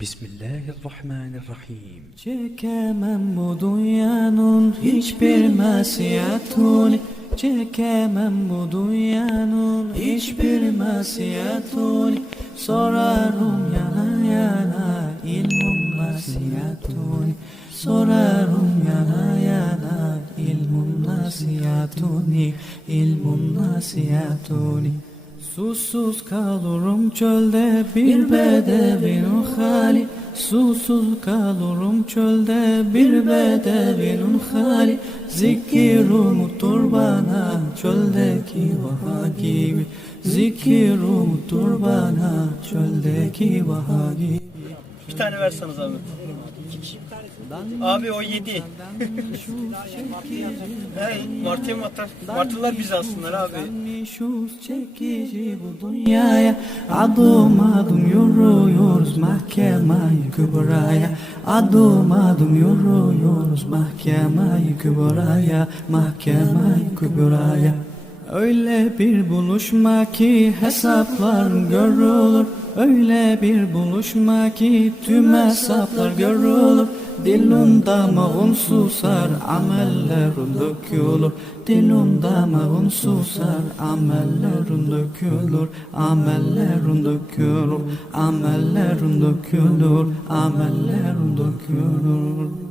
Bismillahirrahmanirrahim. Çekemem bu dünyanın hiçbir masiyetini Çekemem bu dünyanın hiçbir masiyetini Sorarım yana yana ilmun nasihatini Sorarım yana yana ilmun nasihatini ilmun nasihatini Susuz kalırım çölde bir bedevinin hali. Susuz kalırım çölde bir bedevinin hali. Zikir umuttur bana çöldeki vaha gibi. Zikir umuttur bana çöldeki vaha gibi. Bir tane verseniz abi. Abi o yedi. He, martıya mı atar? Martılar bizi alsınlar abi. Çekici bu dünyaya Adım adım yürüyoruz mahkemeyi kübraya Adım adım yürüyoruz mahkemeyi kübraya Mahkemeyi kübraya Öyle bir buluşma ki hesaplar görülür Öyle bir buluşma ki tüm hesaplar görülür. Dilun damağın susar, amellerin dökülür. Dilun damağın susar, amellerin dökülür. Amellerin dökülür, amellerin dökülür Amellerin dökülür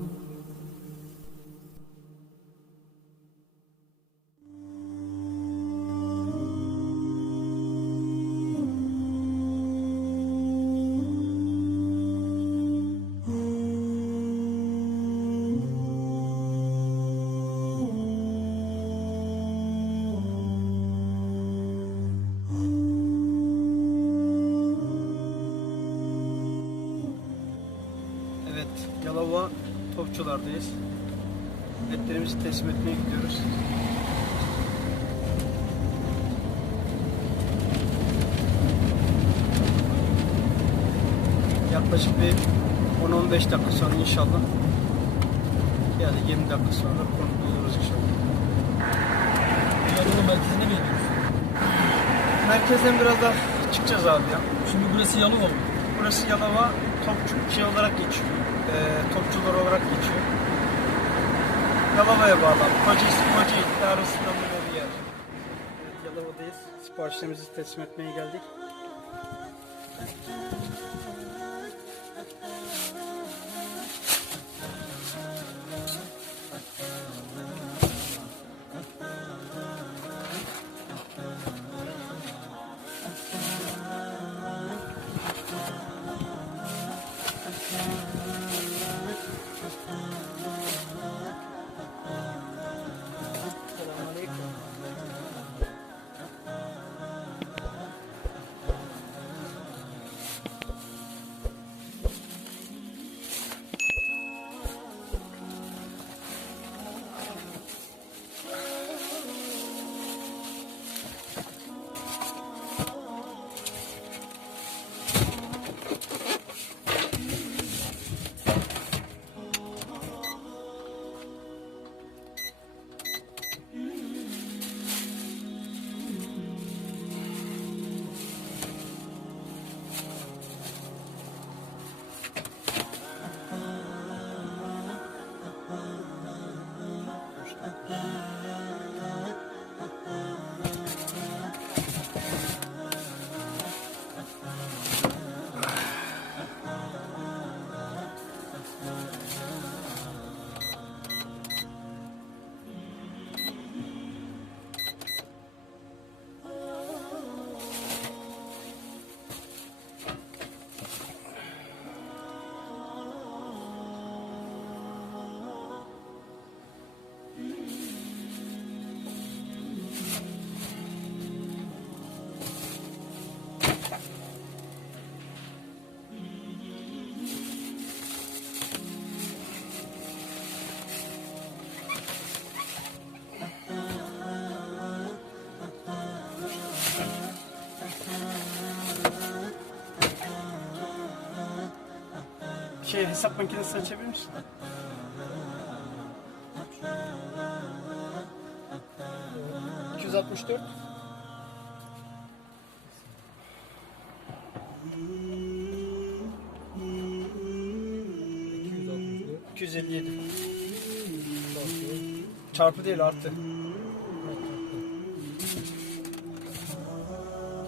Yalova Topçular'dayız. Etlerimizi teslim etmeye gidiyoruz. Yaklaşık bir 10-15 dakika sonra inşallah yani 20 dakika sonra konu buluruz inşallah. Yalova merkezine mi gidiyoruz? Merkezden biraz daha çıkacağız abi ya. Şimdi burası Yalova mı? Burası Yalova Topçu şey olarak geçiyor. Ee, topçular olarak geçiyor. Yalova'ya bağlı. Kocaeli, Kocaeli arasında böyle bir yer. Evet, Yalova'dayız. Siparişlerimizi teslim etmeye geldik. Şey hesap makinesi açabilir misin? ...264... 257. Çarpı değil artı.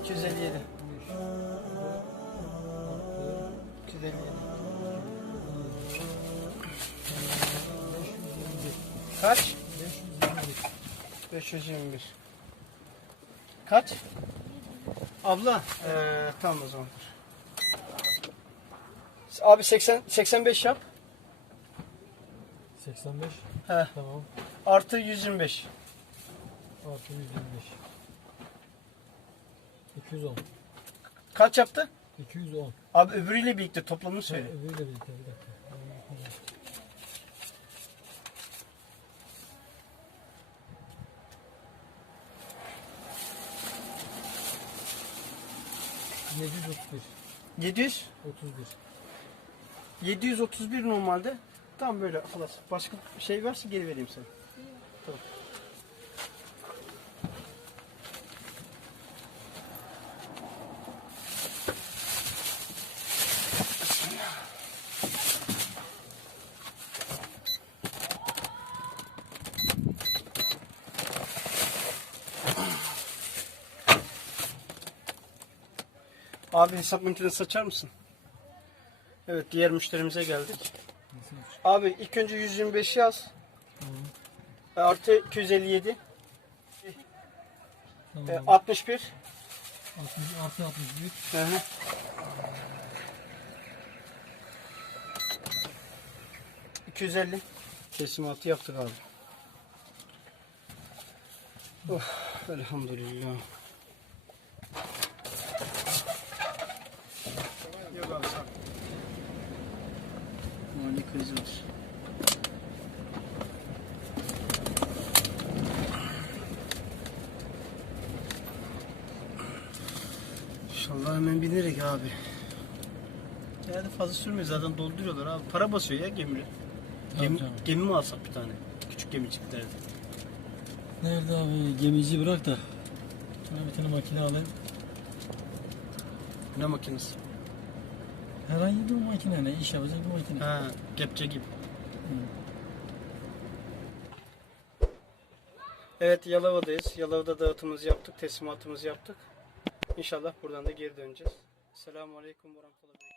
257. Kaç? 521. Kaç? Abla, eee tamam o zaman. Abi 80 85 yap. 85. He. Tamam. Artı 125. Artı 125. 210. Kaç yaptı? 210. Abi öbürüyle birlikte toplamını söyle. Öbürü de birlikte bir dakika. Yedi yüz otuz bir. 700 Otuz bir. 731 normalde. Tam böyle halas. Başka şey varsa geri vereyim sana. Tamam. Abi hesap makinesi açar mısın? Evet diğer müşterimize geldik. Abi ilk önce 125 yaz. E, Artı 257. Tamam. e, 61. 60, artı 61. Hı hı. ...250... ...teslimatı yaptık abi. Oh, elhamdülillah. Krizi var. İnşallah hemen binerek abi. Yani fazla sürmüyor zaten dolduruyorlar abi. Para basıyor ya. Gemi, canım. gemi mi alsak bir tane? Küçük gemiciklerde. Nerede abi? Gemici bırak da. Sana bir tane makine alayım. Ne makinesi? Herhangi bir makine ne? iş yapacak bir makine. Ha, kepçe gibi. Evet Yalova'dayız. Yalova'da dağıtımımızı yaptık, teslimatımızı yaptık. İnşallah buradan da geri döneceğiz. Selamun Aleyküm ve Rahmetullah.